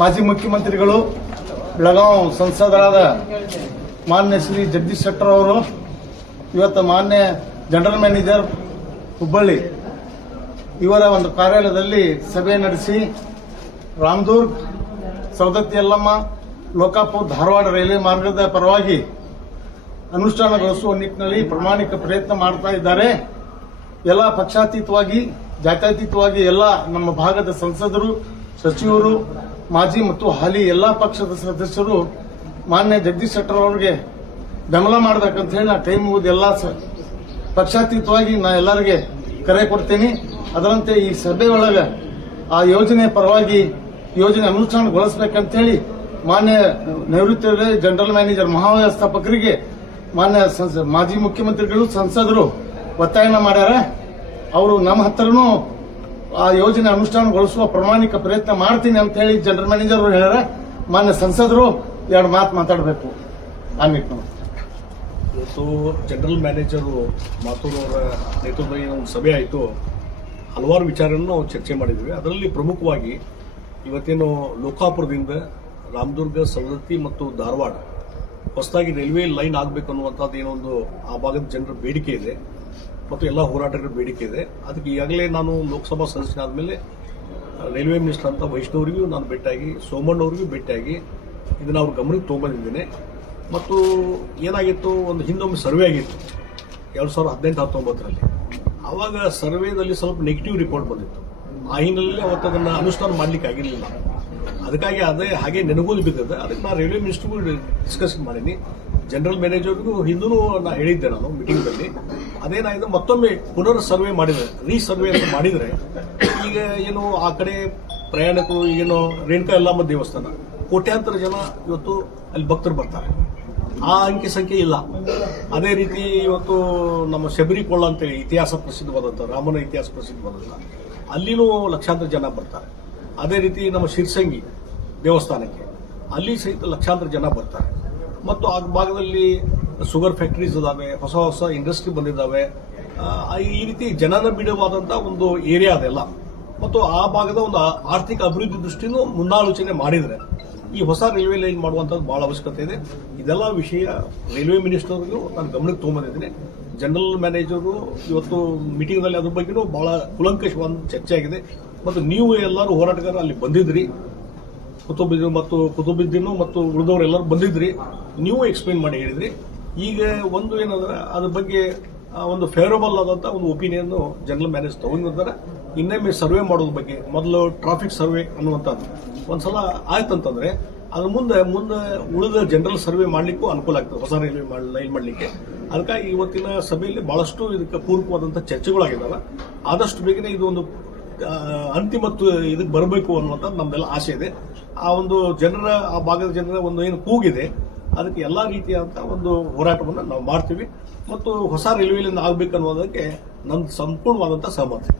ಮಾಜಿ ಮುಖ್ಯಮಂತ್ರಿಗಳು ಬೆಳಗಾವ್ ಸಂಸದರಾದ ಮಾನ್ಯ ಶ್ರೀ ಜಗದೀಶ್ ಶೆಟ್ಟರ್ ಅವರು, ಇವತ್ತು ಮಾನ್ಯ ಜನರಲ್ ಮ್ಯಾನೇಜರ್ ಹುಬ್ಬಳ್ಳಿ ಇವರ ಒಂದು ಕಾರ್ಯಾಲಯದಲ್ಲಿ ಸಭೆ ನಡೆಸಿ ರಾಮದುರ್ಗ್ ಸವದತ್ತಿ ಯಲ್ಲಮ್ಮ ಲೋಕಾಪುರ್ ಧಾರವಾಡ ರೈಲ್ವೆ ಮಾರ್ಗದ ಪರವಾಗಿ ಅನುಷ್ಠಾನಗೊಳಿಸುವ ನಿಟ್ಟಿನಲ್ಲಿ ಪ್ರಾಮಾಣಿಕ ಪ್ರಯತ್ನ ಮಾಡ್ತಾ ಇದ್ದಾರೆ. ಎಲ್ಲ ಪಕ್ಷಾತೀತವಾಗಿ, ಜಾತ್ಯತೀತವಾಗಿ ಎಲ್ಲ ನಮ್ಮ ಭಾಗದ ಸಂಸದರು, ಸಚಿವರು ಮಾಜಿ ಮತ್ತು ಹಾಲಿ ಎಲ್ಲಾ ಪಕ್ಷದ ಸದಸ್ಯರು ಮಾನ್ಯ ಜಗದೀಶ್ ಶೆಟ್ಟರ್ ಅವರಿಗೆ ಬೆಂಬಲ ಮಾಡಬೇಕಂತ ಹೇಳಿ ನಾ ಟೈಮ್ ಮುಗಿದು ಎಲ್ಲ ಪಕ್ಷಾತೀತವಾಗಿ ನಾ ಎಲ್ಲರಿಗೆ ಕರೆ ಕೊಡ್ತೀನಿ. ಅದರಂತೆ ಈ ಸಭೆಯೊಳಗೆ ಆ ಯೋಜನೆ ಪರವಾಗಿ ಯೋಜನೆ ಅನುಷ್ಠಾನಗೊಳಿಸಬೇಕಂತ ಹೇಳಿ ಮಾನ್ಯ ನೈಋತ್ಯ ಜನರಲ್ ಮ್ಯಾನೇಜರ್ ಮಹಾವ್ಯವಸ್ಥಾಪಕರಿಗೆ ಮಾನ್ಯ ಮಾಜಿ ಮುಖ್ಯಮಂತ್ರಿಗಳು, ಸಂಸದರು ಒತ್ತಾಯನ ಮಾಡ್ಯಾರ. ಅವರು ನಮ್ಮ ಹತ್ರನೂ ಆ ಯೋಜನೆ ಅನುಷ್ಠಾನಗೊಳಿಸುವ ಪ್ರಾಮಾಣಿಕ ಪ್ರಯತ್ನ ಮಾಡ್ತೀನಿ ಅಂತ ಹೇಳಿ ಜನರಲ್ ಮ್ಯಾನೇಜರ್ ಅವರು ಹೇಳ್ಯಾರ. ಮಾನ್ಯ ಸಂಸದರು, ಎರಡು ಮಾತು ಮಾತಾಡಬೇಕು. ಇವತ್ತು ಜನರಲ್ ಮ್ಯಾನೇಜರು ಅವರ ನೇತೃತ್ವದಲ್ಲಿ ಒಂದು ಸಭೆ ಆಯಿತು. ಹಲವಾರು ವಿಚಾರವನ್ನು ನಾವು ಚರ್ಚೆ ಮಾಡಿದ್ವಿ. ಅದರಲ್ಲಿ ಪ್ರಮುಖವಾಗಿ ಇವತ್ತೇನು ಲೋಕಾಪುರದಿಂದ ರಾಮದುರ್ಗ, ಸವದತ್ತಿ ಮತ್ತು ಧಾರವಾಡ ಹೊಸದಾಗಿ ರೈಲ್ವೆ ಲೈನ್ ಆಗಬೇಕು ಅನ್ನುವಂಥದ್ದು ಒಂದು ಆ ಭಾಗದ ಜನರ ಬೇಡಿಕೆ ಇದೆ. ಮತ್ತು ಎಲ್ಲ ಹೋರಾಟಗಳ ಬೇಡಿಕೆ ಇದೆ. ಅದಕ್ಕೆ ಈಗಾಗಲೇ ನಾನು ಲೋಕಸಭಾ ಸದಸ್ಯನಾದ ಮೇಲೆ ರೈಲ್ವೆ ಮಿನಿಸ್ಟರ್ ಅಂತ ವೈಷ್ಣವರಿಗೂ ನಾನು ಭೇಟಿಯಾಗಿ ಸೋಮಣ್ಣವ್ರಿಗೂ ಭೇಟಿಯಾಗಿ ಇದನ್ನ ಅವ್ರ ಗಮನಕ್ಕೆ ತೊಗೊಂಬಂದಿದ್ದೇನೆ. ಮತ್ತು ಏನಾಗಿತ್ತು, ಒಂದು ಹಿಂದೊಮ್ಮೆ ಸರ್ವೆ ಆಗಿತ್ತು, ಎರಡು ಸಾವಿರದ ಹದಿನೆಂಟು, ಹತ್ತೊಂಬತ್ತರಲ್ಲಿ. ಆವಾಗ ಸರ್ವೇದಲ್ಲಿ ಸ್ವಲ್ಪ ನೆಗೆಟಿವ್ ರಿಪೋರ್ಟ್ ಬಂದಿತ್ತು. ಆ ಹಿನ್ನೆಲೆಯಲ್ಲಿ ಅವತ್ತು ಅದನ್ನು ಅನುಷ್ಠಾನ ಮಾಡ್ಲಿಕ್ಕೆ ಆಗಿರಲಿಲ್ಲ. ಅದಕ್ಕಾಗಿ ಅದೇ ಹಾಗೆ ನೆನಗೋದು ಬಿದ್ದಿದೆ ಅದಕ್ಕೆ ನಾನು ರೈಲ್ವೆ ಮಿನಿಸ್ಟರ್ಗೂ ಡಿಸ್ಕಸ್ ಮಾಡೀನಿ. ಜನರಲ್ ಮ್ಯಾನೇಜರ್ಗೂ ಹಿಂದೂ ನಾನು ಹೇಳಿದ್ದೆ ನಾನು ಮೀಟಿಂಗ್ದಲ್ಲಿ ಅದೇನಾಗಿದೆ ಮತ್ತೊಮ್ಮೆ ಪುನರ್ ಸರ್ವೆ ಮಾಡಿದ್ರೆ ರೀಸರ್ವೆ ಅಂತ ಮಾಡಿದರೆ, ಈಗ ಏನು ಆ ಕಡೆ ಪ್ರಯಾಣಿಕರು ಏನು ರೇಣುಕಾ ಎಲ್ಲಮ್ಮ ದೇವಸ್ಥಾನ, ಕೋಟ್ಯಾಂತರ ಜನ ಇವತ್ತು ಅಲ್ಲಿ ಭಕ್ತರು ಬರ್ತಾರೆ. ಆ ಅಂಕಿ ಸಂಖ್ಯೆ ಇಲ್ಲ. ಅದೇ ರೀತಿ ಇವತ್ತು ನಮ್ಮ ಶಬರಿ ಕೊಳ್ಳ ಅಂತೇಳಿ ಇತಿಹಾಸ ಪ್ರಸಿದ್ಧವಾದಂಥ ರಾಮನ ಇತಿಹಾಸ ಪ್ರಸಿದ್ಧವಾದಂಥ ಅಲ್ಲಿನೂ ಲಕ್ಷಾಂತರ ಜನ ಬರ್ತಾರೆ. ಅದೇ ರೀತಿ ನಮ್ಮ ಶಿರ್ಸಂಗಿ ದೇವಸ್ಥಾನಕ್ಕೆ, ಅಲ್ಲಿ ಸಹಿತ ಲಕ್ಷಾಂತರ ಜನ ಬರ್ತಾರೆ. ಮತ್ತು ಆ ಭಾಗದಲ್ಲಿ ಶುಗರ್ ಫ್ಯಾಕ್ಟ್ರೀಸ್ ಇದಾವೆ, ಹೊಸ ಹೊಸ ಇಂಡಸ್ಟ್ರಿ ಬಂದಿದ್ದಾವೆ. ಈ ರೀತಿ ಜನರ ಬಿಡುವಾದಂಥ ಒಂದು ಏರಿಯಾ ಅದೆಲ್ಲ. ಮತ್ತು ಆ ಭಾಗದ ಒಂದು ಆರ್ಥಿಕ ಅಭಿವೃದ್ಧಿ ದೃಷ್ಟಿನೂ ಮುನ್ನಾಲೋಚನೆ ಮಾಡಿದರೆ ಈ ಹೊಸ ರೈಲ್ವೆ ಲೈನ್ ಮಾಡುವಂಥದ್ದು ಭಾಳ ಅವಶ್ಯಕತೆ ಇದೆ. ಇದೆಲ್ಲ ವಿಷಯ ರೈಲ್ವೆ ಮಿನಿಸ್ಟರ್ಗೂ ನಾನು ಗಮನಕ್ಕೆ ತೊಗೊಂಬಂದಿದ್ದೀನಿ. ಜನರಲ್ ಮ್ಯಾನೇಜರು ಇವತ್ತು ಮೀಟಿಂಗ್ನಲ್ಲಿ ಅದ್ರ ಬಗ್ಗೆನೂ ಭಾಳ ಕುಲಂಕಷವಾದ ಚರ್ಚೆ ಆಗಿದೆ. ಮತ್ತು ನೀವು ಎಲ್ಲರೂ ಹೋರಾಟಗಾರರು ಅಲ್ಲಿ ಬಂದಿದ್ರಿ. ಕುತುಬುದ್ದೀನ್ ಮತ್ತು ಕುತುಬುದ್ದೀನು ಮತ್ತು ಉಳಿದವರೆಲ್ಲರೂ ಬಂದಿದ್ರಿ. ನೀವು ಎಕ್ಸ್ಪ್ಲೈನ್ ಮಾಡಿ ಹೇಳಿದ್ರಿ. ಈಗ ಒಂದು ಏನಂದ್ರೆ ಅದ್ರ ಬಗ್ಗೆ ಒಂದು ಫೇವರಬಲ್ ಆದಂತ ಒಂದು ಒಪಿನಿಯನ್ ಜನರಲ್ ಮ್ಯಾನೇಜ್ ತಗೊಂಡಿದ್ದಾರೆ ಇನ್ನೊಮ್ಮೆ ಸರ್ವೆ ಮಾಡೋದ್ರ ಬಗ್ಗೆ, ಮೊದಲು ಟ್ರಾಫಿಕ್ ಸರ್ವೆ ಅನ್ನುವಂಥದ್ದು. ಒಂದ್ಸಲ ಆಯ್ತಂತಂದ್ರೆ, ಅದ್ರ ಮುಂದೆ ಮುಂದೆ ಉಳಿದ ಜನರಲ್ ಸರ್ವೆ ಮಾಡ್ಲಿಕ್ಕೂ ಅನುಕೂಲ ಆಗ್ತದೆ, ಹೊಸ ರೈಲ್ವೆ ಲೈನ್ ಮಾಡಲಿಕ್ಕೆ. ಅದಕ್ಕಾಗಿ ಇವತ್ತಿನ ಸಭೆಯಲ್ಲಿ ಬಹಳಷ್ಟು ಇದಕ್ಕೆ ಪೂರಕವಾದಂಥ ಚರ್ಚೆಗಳಾಗಿದ್ದಾವೆ ಆದಷ್ಟು ಬೇಗನೆ ಇದು ಒಂದು ಅಂತಿಮ ಇದಕ್ಕೆ ಬರಬೇಕು ಅನ್ನುವಂಥದ್ದು ನಮ್ಮೆಲ್ಲ ಆಸೆ ಇದೆ. ಆ ಒಂದು ಜನರ, ಆ ಭಾಗದ ಜನರ ಒಂದು ಏನು ಕೂಗಿದೆ ಅದಕ್ಕೆ ಎಲ್ಲಾ ರೀತಿಯಾದಂಥ ಒಂದು ಹೋರಾಟವನ್ನು ನಾವು ಮಾಡ್ತೀವಿ. ಮತ್ತು ಹೊಸ ರೈಲ್ವೆ ಆಗಬೇಕನ್ನುವುದಕ್ಕೆ ನನ್ನ ಸಂಪೂರ್ಣವಾದಂಥ ಸಹಮತಿ.